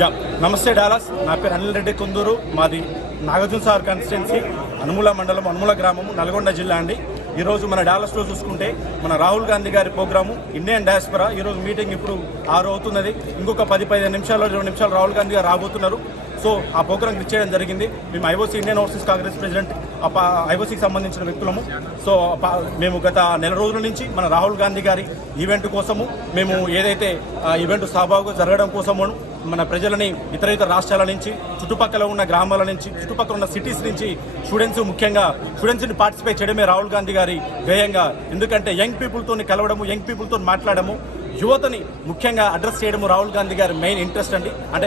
Yeah నమస్తే Dallas. నా పేరు అనిల్ రెడ్డి కుందూరు. మాది నాగార్జున సాగర్ కాన్స్టిట్యున్సీ, అనుముల మండలం, అనుముల గ్రామము, నల్గొండ జిల్లా అండి. ఈరోజు మన డాలస్లో చూసుకుంటే మన రాహుల్ గాంధీ గారి ప్రోగ్రాము ఇండియన్ డయాస్పరా. ఈరోజు మీటింగ్ ఇప్పుడు 6 అవుతున్నది. ఇంకొక 10-15 నిమిషాలు 20 నిమిషాలు రాహుల్ గాంధీ గారు రాబోతున్నారు. సో ఆ ప్రోగ్రామ్ ఇచ్చేయడం జరిగింది. మేము IOC Indian Overseas Congress president, ఐఓసీకి సంబంధించిన వ్యక్తులము. సో మేము గత నెల రోజుల నుంచి మన రాహుల్ గాంధీ గారి ఈవెంట్ కోసము మేము ఏదైతే ఈవెంట్ సహభాగంగా జరగడం కోసము మన ప్రజలని ఇతర రాష్ట్రాల నుంచి, చుట్టుపక్కల ఉన్న గ్రామాల నుంచి, చుట్టుపక్కల ఉన్న సిటీస్ నుంచి ముఖ్యంగా స్టూడెంట్స్ని పార్టిసిపేట్ చేయడమే రాహుల్ గాంధీ గారి ధ్యేయంగా. ఎందుకంటే యంగ్ పీపుల్తో కలవడము, యంగ్ పీపుల్తో మాట్లాడము, యువతని ముఖ్యంగా అడ్రస్ చేయడము రాహుల్ గాంధీ గారి మెయిన్ ఇంట్రెస్ట్ అండి. అంటే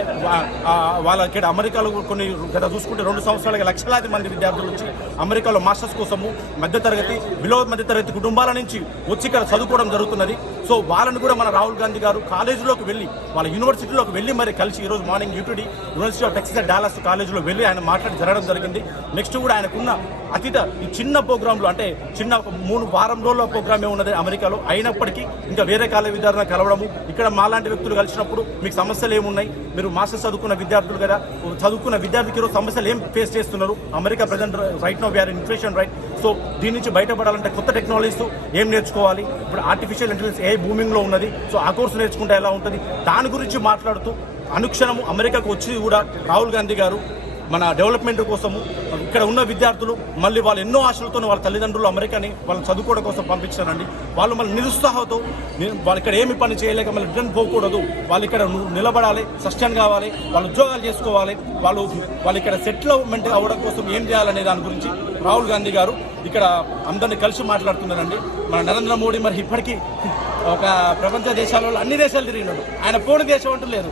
వాళ్ళకి అమెరికాలో కొన్ని గత చూసుకుంటే 2 సంవత్సరాలుగా లక్షలాది మంది విద్యార్థుల నుంచి అమెరికాలో మాస్టర్స్ కోసము మధ్యతరగతి, బిలో మధ్యతరగతి కుటుంబాల నుంచి వచ్చి ఇక్కడ చదువుకోవడం జరుగుతున్నది. సో వాళ్ళని కూడా మన రాహుల్ గాంధీ గారు కాలేజీలోకి వెళ్ళి, వాళ్ళ యూనివర్సిటీలోకి వెళ్ళి మరి కలిసి ఈరోజు morning UTD university of Texas Dallas కాలేజీలో వెళ్ళి ఆయన మాట్లాడి జరగడం జరిగింది. నెక్స్ట్ కూడా ఆయనకున్న ఈ చిన్న ప్రోగ్రాంలో, అంటే చిన్న 3 వారం రోజుల ప్రోగ్రామే ఉన్నది అమెరికాలో. అయినప్పటికీ ఇంకా వేరే కాలేజీ విద్యార్థులను కలవడము, ఇక్కడ మాలాంటి వ్యక్తులు కలిసినప్పుడు మీకు సమస్యలు ఏమున్నాయి, మీరు మాస్టర్స్ చదువుకున్న విద్యార్థులు కదా, చదువుకున్న విద్యార్థికి ఈరోజు సమస్యలు ఏం ఫేస్ చేస్తున్నారు, America present right now we are inflation right. So దీని నుంచి బయటపడాలంటే కొత్త టెక్నాలజీస్ ఏం నేర్చుకోవాలి, ఇప్పుడు ఆర్టిఫిషియల్ ఇంటెలిజెన్స్ ఏ బూమింగ్లో ఉన్నది, సో ఆ కోర్సు నేర్చుకుంటే ఎలా ఉంటుంది, దాని గురించి మాట్లాడుతూ అనుక్షణము అమెరికాకు వచ్చి కూడా రాహుల్ గాంధీ గారు మన డెవలప్మెంట్ కోసము, ఇక్కడ ఉన్న విద్యార్థులు మళ్ళీ వాళ్ళు ఎన్నో ఆశలతో వాళ్ళ తల్లిదండ్రులు అమెరికాని వాళ్ళని చదువుకోవడం కోసం పంపించారండి. వాళ్ళు మళ్ళీ నిరుత్సాహంతో వాళ్ళు ఇక్కడ ఏమి పని చేయలేక మళ్ళీ రిటర్న్ పోకూడదు, వాళ్ళు ఇక్కడ నిలబడాలి, సస్టైన్ కావాలి, వాళ్ళు ఉద్యోగాలు చేసుకోవాలి, వాళ్ళు ఇక్కడ సెటిల్మెంట్ అవ్వడం కోసం ఏం చేయాలనే దాని గురించి రాహుల్ గాంధీ గారు ఇక్కడ అందరినీ కలిసి మాట్లాడుతున్నారండి. మన నరేంద్ర మోడీ మరి ఇప్పటికీ ఒక ప్రపంచ దేశాలలో అన్ని దేశాలు తిరిగినాడు. ఆయన పోని దేశం అంటూ లేదు,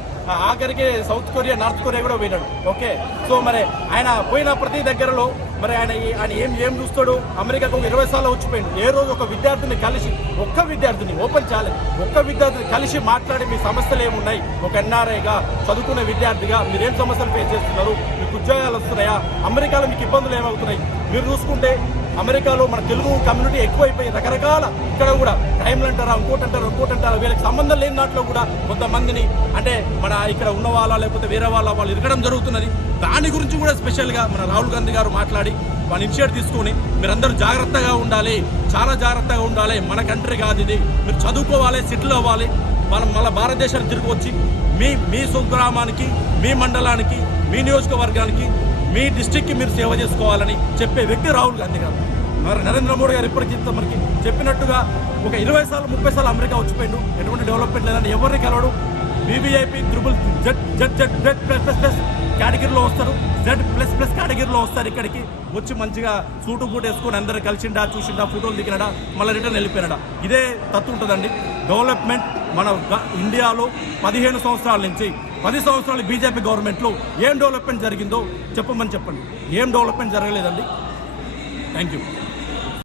ఆఖరికి సౌత్ కొరియా, నార్త్ కొరియా కూడా పోయినాడు. ఓకే, సో మరి ఆయన పోయిన ప్రతి దగ్గరలో మరి ఆయన ఏం చూస్తాడు, అమెరికాకు 20 సార్లు వచ్చిపోయాడు. ఏ రోజు ఒక విద్యార్థిని కలిసి, ఒక్క విద్యార్థిని ఓపెన్ చేయాలి, ఒక్క విద్యార్థిని కలిసి మాట్లాడి మీ సమస్యలు ఏమున్నాయి, ఒక ఎన్ఆర్ఐగా చదువుకునే విద్యార్థిగా మీరేం సమస్యలు ఫేస్ చేస్తున్నారు, మీకు ఉద్యోగాలు వస్తున్నాయా, అమెరికాలో మీకు ఇబ్బందులు ఏమవుతున్నాయి. మీరు చూసుకుంటే అమెరికాలో మన తెలుగు కమ్యూనిటీ ఎక్కువైపోయి రకరకాల, ఇక్కడ కూడా టైంలు అంటారా, ఇంకోటి అంటారా, వీళ్ళకి సంబంధం లేని దాంట్లో కూడా కొంతమందిని, అంటే మన ఇక్కడ ఉన్న వాళ్ళ లేకపోతే వేరే వాళ్ళు ఇరగడం జరుగుతున్నది. దాని గురించి కూడా స్పెషల్గా మన రాహుల్ గాంధీ గారు మాట్లాడి వాళ్ళ ఇనిషియేటివ్ తీసుకొని మీరందరూ జాగ్రత్తగా ఉండాలి, చాలా జాగ్రత్తగా ఉండాలి, మన కంట్రీ కాదు ఇది, మీరు చదువుకోవాలి, సెటిల్ అవ్వాలి, మన భారతదేశానికి తిరిగి వచ్చి మీ స్వగ్రామానికి, మీ మండలానికి, మీ నియోజకవర్గానికి, మీ డిస్టిక్కి మీరు సేవ చేసుకోవాలని చెప్పే వ్యక్తి రాహుల్ గాంధీ గారు. మరి నరేంద్ర మోడీ గారు ఇప్పటికీ మనకి చెప్పినట్టుగా ఒక 20 సార్లు 30 సార్లు అమెరికా వచ్చిపోయిండు, ఎటువంటి డెవలప్మెంట్ లేదని ఎవరిని కలవడు. VVIP Z+++ కేటగిరీలో వస్తారు, Z++ కేటగిరీలో వస్తారు. ఇక్కడికి వచ్చి మంచిగా సూటు బూట్ వేసుకొని అందరూ కలిసిండా, చూసిండా, ఫోటోలు దిగినాడా, మళ్ళీ రిటర్న్ వెళ్ళిపోయినాడా. ఇదే తత్వ ఉంటుందండి. డెవలప్మెంట్ మన ఇండియాలో 15 సంవత్సరాల నుంచి 10 సంవత్సరాలు బీజేపీ గవర్నమెంట్లో ఏం డెవలప్మెంట్ జరిగిందో చెప్పండి. ఏం డెవలప్మెంట్ జరగలేదండి. Thank you.